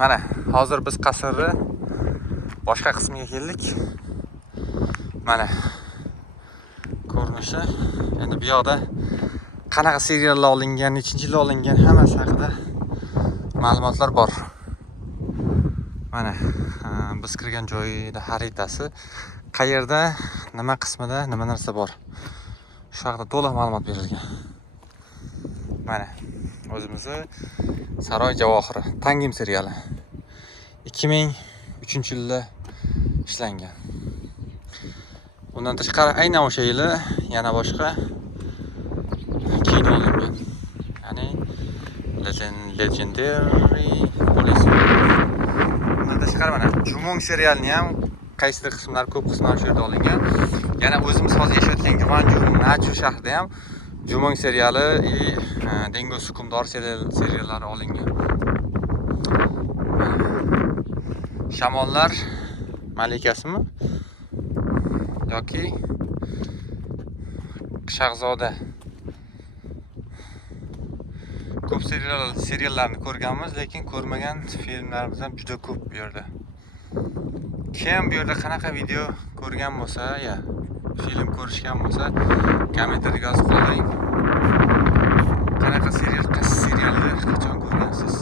Mana hozir biz qasrni boshqa qismiga keldik. Mana ko'rinishi. Endi bu yoqda qanaqa seriallar olingan, nechinchi yil olingan hammasi haqida ma'lumotlar bor. Mana biz kirgan joyda xaritasi, qayerda, nima qismida nima narsa bor. Shu haqida to'liq ma'lumot berilgan. Mana o'zimizni Saroy Javohiri Tangim seriali 2003-yilda ishlangan. Undan tashqari aynan o'sha yili yana boshqa kino olingan. Ya'ni Legendary Police. Undan tashqari mana Jumong serialini ham qaysidir qismlar, ko'p qismlar shu yerda olingan. Yana o'zimiz hozir yashayotgan Gvanju Nachu shahrida ham Jumong seriali Dengo Sukumdor seriallari olingan. Shamollar malikasimi yoki Shahzoda. Ko'p seriallarni ko'rganmiz, lekin ko'rmagan filmlarimiz ham juda ko'p bu yerda. Kim bu yerda qanaqa video ko'rgan bo'lsa, ya film ko'rishgan bo'lsa, kommentariyga yozib qoldiring. Qanaqa serial, qaysi serialni qachon ko'rgansiz?